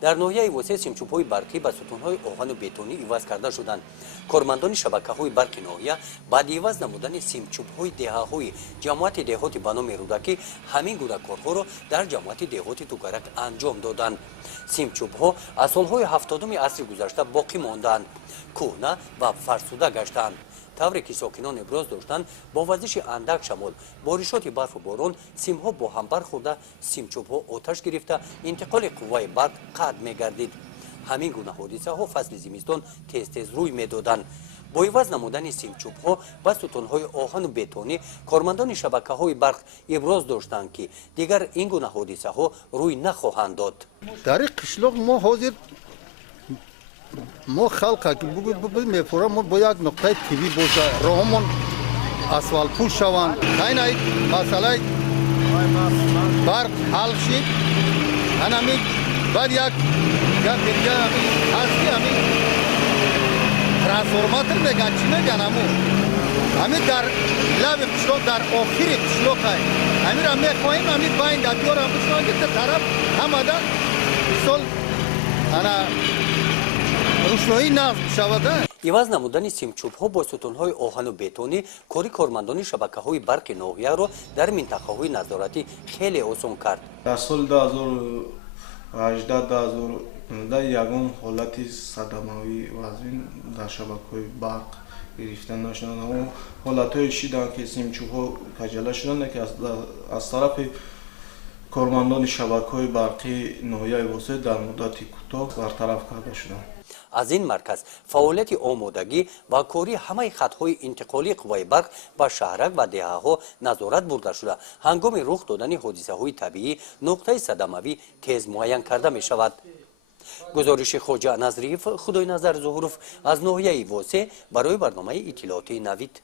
در ناحیه وسیع سیمچوب‌های برکی با ستون‌های охану бетони иваз карда шуданд. کормандони шабакахои барки нохия ба иваз намудани симчубхои деҳаҳои ҷамоати деҳоти ба номи рӯдаки ҳамин гуна корҳоро дар ҷамоати деҳоти тугарак анҷом доданд. симчубҳо аз солҳои 70-уми асри гузашта боқӣ мондаанд, кӯҳна ва фарсуда гаштаанд. тавре ки сокинон иброз доштанд, бо вазиши андак шамол, боришоти барфу борон, симҳо бо ҳам бархӯрда, симчубҳо оташ гирифта, интиқоли қувваи барк қатъ мегардид. ҳамин гуна ҳодисаҳо фасли зимистон тез-тез рӯй медоданд. бо иваз намудани симчубҳо ба сутунхои охану бетони, кормандони шабакахои барк иброз доштанд ки дигар ин гуна ҳодисаҳо рӯй нахоҳанд дод. дар қишлоқ мо ҳозир мо халқа мефурам, мо бо як нуқтаи тиви боша, роҳамон асфалтпӯш шаванд, айнай масъалаи барқ ҳал шид. анами баъд як дига ҳаст ки ҳамин трансформатор меган, чӣ меган ҳамун ҳамин дар лави қишлоқ, дар охири қишлоқай ҳамира мехоҳем, ҳамин байн дар биёрам бишон гирта тараф ҳамада мисол ана рӯшноӣ нағз шавада. иваз намудани симчубҳо бо сутунҳои охану бетони кори кормандони шабакаҳои барки нохияро дар минтақаҳои назоратӣ хеле осон кард. дар соли 2018-2019 ягон ҳолати садамавӣ вазин дар шабакаҳои барк гирифта нашуданд. ҳамон ҳолатҳое шиданд ки симчубҳо каҷала шуданд ки аз тарафи кормандони шабакаҳои барқии ноҳияи Восеъ дар муддати кӯтоҳ бартараф карда шуданд. аз ин марказ фаъолияти омодагӣ ва кори ҳамаи хатҳои интиқолии қувваи барк ба шаҳрак ва деҳаҳо назорат бурда шуда, ҳангоми рух додани ҳодисаҳои табиӣ нуқтаи садамавӣ тез муайян карда мешавад. гузориши хоҷа назриев, худоиназар зуҳуров аз ноҳияи Восеъ барои барномаи иттилоотии навид.